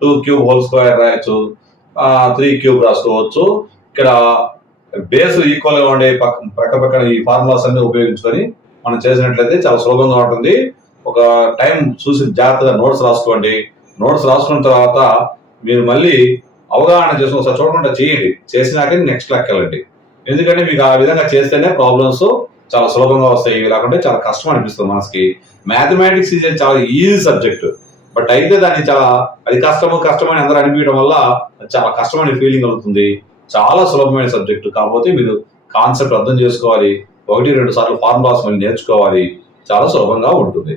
2 క్యూబ్ హోల్ స్క్వేర్ రాయొచ్చు, 3 క్యూబ్ రాసుకోవచ్చు. ఇక్కడ బేస్ ఈక్వల్ గా ఉండే పక్కన ఈ ఫార్ములాస్ అన్ని ఉపయోగించుకొని మనం చేసినట్లయితే చాలా సులభంగా ఉంటుంది. ఒక టైం చూసి జాగ్రత్తగా నోట్స్ రాసుకోండి. నోట్స్ రాసుకున్న తర్వాత మీరు మళ్ళీ అవగాహన చేసుకుని ఒకసారి చూడకుండా చేయండి. చేసినాకే నెక్స్ట్ లెక్క వెళ్ళండి. ఎందుకంటే మీకు ఆ విధంగా చేస్తేనే ప్రాబ్లమ్స్ చాలా సులభంగా వస్తాయి. లేకుంటే చాలా కష్టం అనిపిస్తుంది మనకి. మ్యాథమెటిక్స్ ఈజ్ చాలా ఈజీ సబ్జెక్ట్. బట్ అయితే దాన్ని అది కష్టమని అందరూ అనిపించడం వల్ల చాలా కష్టమైన ఫీలింగ్ అవుతుంది. చాలా సులభమైన సబ్జెక్టు. కాకపోతే మీరు కాన్సెప్ట్ అర్థం చేసుకోవాలి, 1-2 సార్లు ఫార్ములాస్ మళ్ళీ నేర్చుకోవాలి. చాలా సులభంగా ఉంటుంది.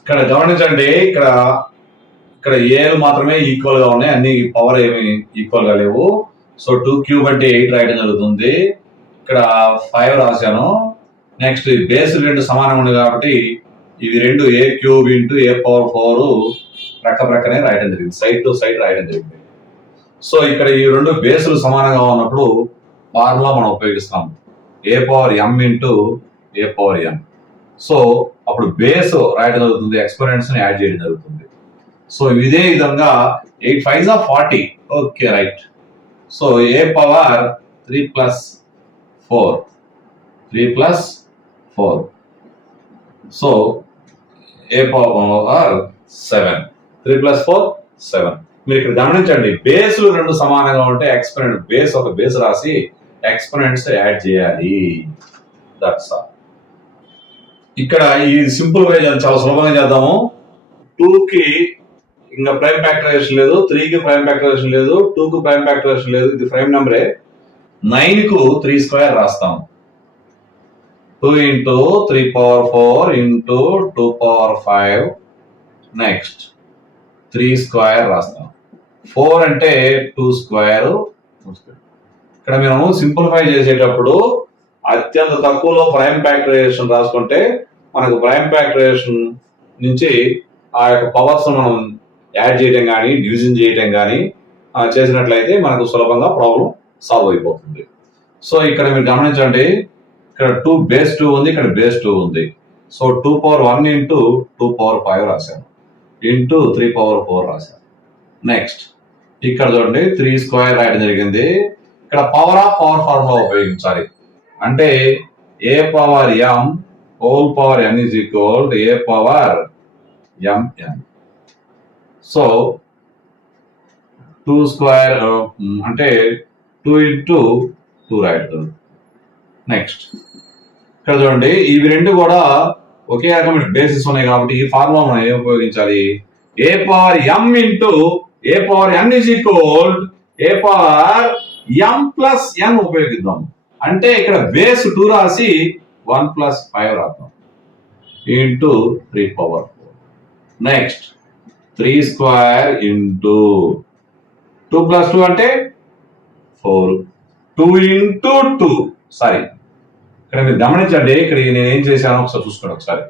ఇక్కడ గమనించండి, ఇక్కడ ఏలు మాత్రమే ఈక్వల్ గా ఉన్నాయి, అన్ని పవర్ ఏమి ఈక్వల్ గా లేవు. సో 2 క్యూబ్ అంటే 8 రాయడం జరుగుతుంది. ఇక్కడ 5 రాశాను. నెక్స్ట్ బేస్ 2 సమానంగా ఉంది కాబట్టి ఇవి 2 ఏ క్యూబ్ ఇంటూ ఏ పవర్ 4 ప్రక్కనే రాయడం జరిగింది, సైడ్ టు సైడ్ రాయడం జరిగింది. సో ఇక్కడ ఈ 2 బేసులు సమానంగా ఉన్నప్పుడు ఫార్ములా మనం ఉపయోగిస్తాం ఏ power m into a power N. So అప్పుడు బేస్ రాయడం జరుగుతుంది, ఎక్స్పోనెంట్స్ ని యాడ్ చేయడం జరుగుతుంది. సో ఇదే విధంగా 8 5s are 40. Okay right. So a power 3 plus 4. So a power 7. 3 plus 4 7. మీరు ఇక్కడ గమనించండి, బేస్లు 2 సమానంగా ఉంటే ఎక్స్పోనెంట్ బేస్ ఒక బేస్ రాసి ఎక్స్పోనెంట్స్ యాడ్ చేయాలి. That's all. ఇక్కడ ఈ సింపుల్ వే చాలా సులభంగా చేద్దాము. 2కి ఇంకా ప్రైమ్ ఫ్యాక్టరైజేషన్ లేదు, 3కి ప్రైమ్ ఫ్యాక్టరైజేషన్ లేదు, 2కి ప్రైమ్ ఫ్యాక్టరైజేషన్ లేదు. ఇది ప్రైమ్ నెంబరే. 9కు 3 స్క్వేర్ రాస్తాం. 2 into 3 power 4 into 2 power 5. Next 3 square రాస్తాం. 4 అంటే 2 స్క్వేర్. ఇక్కడ మేము సింప్లిఫై చేసేటప్పుడు అత్యంత తక్కువలో ప్రైమ్ ఫ్యాక్టరైజేషన్ రాసుకుంటే మనకు ప్రైమ్ ఫ్యాక్టరైజేషన్ నుంచి ఆ యొక్క పవర్స్ మనం యాడ్ చేయడం కానీ డివిజన్ చేయడం కానీ చేసినట్లయితే మనకు సులభంగా ప్రాబ్లం సాల్వ్ అయిపోతుంది. సో ఇక్కడ మీరు గమనించండి, ఇక్కడ 2 బేస్ 2 ఉంది, ఇక్కడ బేస్ 2 ఉంది. సో 2 పవర్ 1 ఇంటూ 2 పవర్ 5 రాశాను, ఇంటూ 3 పవర్ 4 రాశాను. నెక్స్ట్ ఇక్కడ చూడండి 3 స్క్వేర్ రాయడం జరిగింది. ఇక్కడ పవర్ ఫార్ములా ఉపయోగించాలి. అంటే a power m whole power n is equal to a power m n. So 2 square అంటే 2 into 2 రాయడం. నెక్స్ట్ ఇక్కడ చూడండి, ఇవి రెండు కూడా ఒకే రకమైన బేసిస్ ఉన్నాయి కాబట్టి ఈ ఫార్ములా మనం ఏం ఉపయోగించాలి? A power m into a power n is equal a power m plus n ఉపయోగిద్దాం. అంటే ఇక్కడ బేస్ 2 రాసి 1 ప్లస్ 5 రాద్దాం into 3 power 4. Next 3 square into 2 plus 2 అంటే 4. 2 ఇంటూ 2 సారీ ఇక్కడ మీరు గమనించండి, ఇక్కడ నేను ఏం చేశాను ఒకసారి చూసుకోండి. ఒకసారి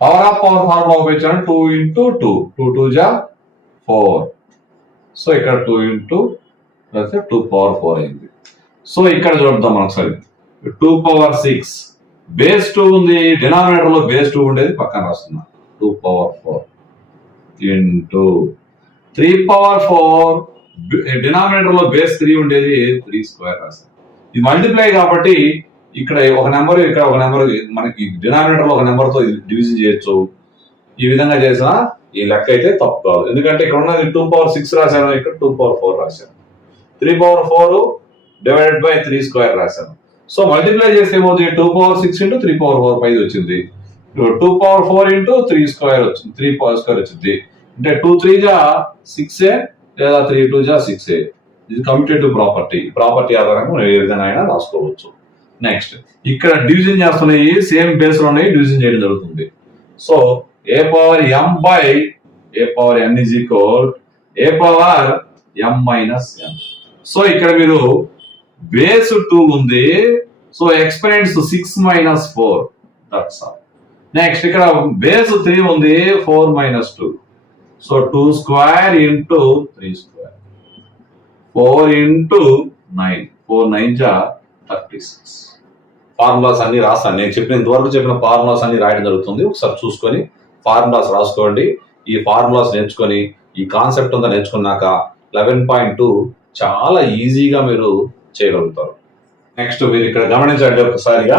పవర్ ఆఫ్ పవర్ ఫార్ములా ఉపయోగించాను. 2 ఇంటూ 2, 2 2 జా 4. సో ఇక్కడ 2 ఇంటూ 2 పవర్ 4 అయింది. సో ఇక్కడ చూద్దాం మనం ఒకసారి. 2 పవర్ 6 బేస్ 2 ఉంది, డినామినేటర్ లో బేస్ 2 ఉండేది పక్కన రాస్తున్నా. 2 పవర్ 4 ఇంటూ 3 పవర్ 4 డినామినేటర్ లో బేస్ 3 ఉండేది 3 స్క్వేర్ రాశాను. ఇది మల్టిప్లై కాబట్టి ఇక్కడ ఒక నెంబర్ ఇక్కడ ఒక నెంబర్ మనకి డినామినేటర్ లో ఒక నెంబర్ తో డివిజన్ చేయొచ్చు. ఈ విధంగా చేసిన ఈ లెక్క అయితే తప్పు కాదు, ఎందుకంటే ఇక్కడ ఉన్నది 2 పవర్ 6 రాశాను, ఇక్కడ 2 పవర్ 4 రాశాను. 3 పవర్ 4 డివైడెడ్ బై 3 స్క్వేర్ రాశాను. సో మల్టిప్లై చేస్తే ఏమవుతుంది? 2 పవర్ 6 ఇంటూ 3 పవర్ 4 5 వచ్చింది. 2 పవర్ 4 ఇంటూ 3 స్క్వేర్ వచ్చింది, 3 పవర్ స్క్వేర్ వచ్చింది. అంటే 2 3 జా 6 లేదా 3 2 జా 6. ఇది కమ్యూటేటివ్ ప్రాపర్టీ ఆధారంగా మనం ఏ విధంగా అయినా రాసుకోవచ్చు. నెక్స్ట్ ఇక్కడ డివిజన్ చేస్తున్నాయి, సేమ్ బేస్ లో ఉన్నాయి, డివిజన్ చేయడం జరుగుతుంది. So a power m by a power n is equal a power m minus n. సో ఇక్కడ మీరు బేస్ 2 ఉంది, so exponents 6 minus 4, that's all. Next ఇక్కడ బేస్ 3 ఉంది, 4 minus 2. So 2 square into 3 square, 4 into 9, 4 9 జా 36. ఫార్ములాస్ అన్ని రాస్తాను, నేను ఇంతవరకు చెప్పిన ఫార్ములాస్ అన్ని రాయడం జరుగుతుంది. ఒకసారి చూసుకొని ఫార్ములాస్ రాసుకోండి. ఈ ఫార్ములాస్ నేర్చుకొని ఈ కాన్సెప్ట్ అంతా నేర్చుకున్నాక 11.2 చాలా ఈజీగా మీరు చేయగలుగుతారు. నెక్స్ట్ మీరు ఇక్కడ గమనించండి ఒకసారిగా,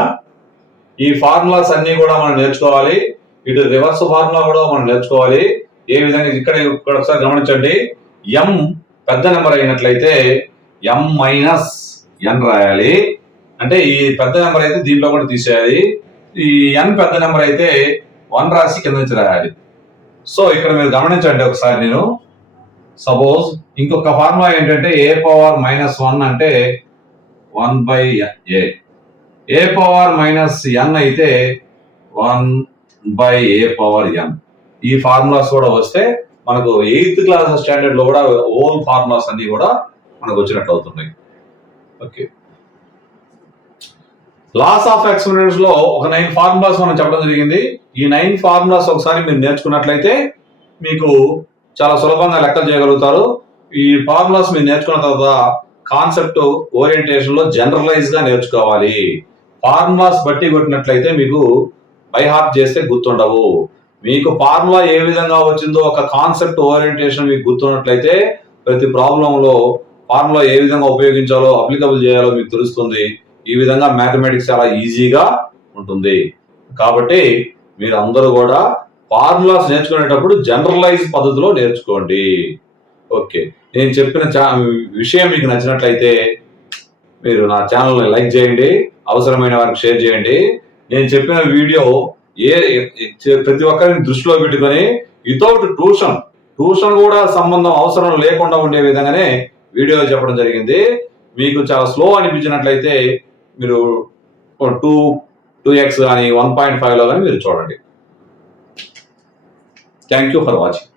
ఈ ఫార్ములాస్ అన్ని కూడా మనం నేర్చుకోవాలి. ఇటు రివర్స్ ఫార్ములా కూడా మనం నేర్చుకోవాలి. ఏ విధంగా ఇక్కడ ఒకసారి గమనించండి, m పెద్ద నెంబర్ అయినట్లయితే m మైనస్ n రాయాలి. అంటే ఈ పెద్ద నెంబర్ అయితే దీంట్లో కూడా తీసేయాలి. ఈ n పెద్ద నెంబర్ అయితే 1 రాసి కింద నుంచి రాయాలి. సో ఇక్కడ మీరు గమనించండి ఒకసారి, నేను సపోజ్ ఇంకొక ఫార్ములా ఏంటంటే ఏ పవర్ మైనస్ 1 అంటే 1 by A, A power minus n అయితే 1 బై ఏ పవర్ n. ఈ ఫార్ములాస్ కూడా వస్తే మనకు 8th క్లాస్ స్టాండర్డ్ లో కూడా ఓన్ ఫార్ములాస్ అన్ని కూడా మనకు వచ్చినట్లు అవుతున్నాయి. ఓకే, లాస్ ఆఫ్ ఎక్స్పెరిమెంట్స్ లో ఒక 9 ఫార్ములాస్ మనం చెప్పడం జరిగింది. ఈ 9 ఫార్ములాస్ ఒకసారి మీరు నేర్చుకున్నట్లయితే మీకు చాలా సులభంగా లెక్కలు చేయగలుగుతారు. ఈ ఫార్ములాస్ మీరు నేర్చుకున్న తర్వాత కాన్సెప్ట్ ఓరియంటేషన్ లో జనరలైజ్ గా నేర్చుకోవాలి. ఫార్ములాస్ బట్టి కొట్టినట్లయితే మీకు బై హార్ట్ చేస్తే గుర్తుండవు. మీకు ఫార్ములా ఏ విధంగా వచ్చిందో ఒక కాన్సెప్ట్ ఓరియంటేషన్ మీకు గుర్తున్నట్లయితే ప్రతి ప్రాబ్లం లో ఫార్ములా ఏ విధంగా ఉపయోగించాలో అప్లికబుల్ చేయాలో మీకు తెలుస్తుంది. ఈ విధంగా మ్యాథమెటిక్స్ చాలా ఈజీగా ఉంటుంది. కాబట్టి మీరు అందరూ కూడా ఫార్ములాస్ నేర్చుకునేటప్పుడు జనరలైజ్ పద్ధతిలో నేర్చుకోండి. ఓకే, నేను చెప్పిన విషయం మీకు నచ్చినట్లయితే మీరు నా ఛానల్ని లైక్ చేయండి, అవసరమైన వారికి షేర్ చేయండి. నేను చెప్పిన వీడియో ప్రతి ఒక్కరిని దృష్టిలో పెట్టుకొని వితౌట్ ట్యూషన్ కూడా సంబంధం అవసరం లేకుండా ఉండే విధంగానే వీడియో చెప్పడం జరిగింది. మీకు చాలా స్లో అనిపించినట్లయితే మీరు 2x కానీ 1.5లో కానీ మీరు చూడండి. Thank you for watching.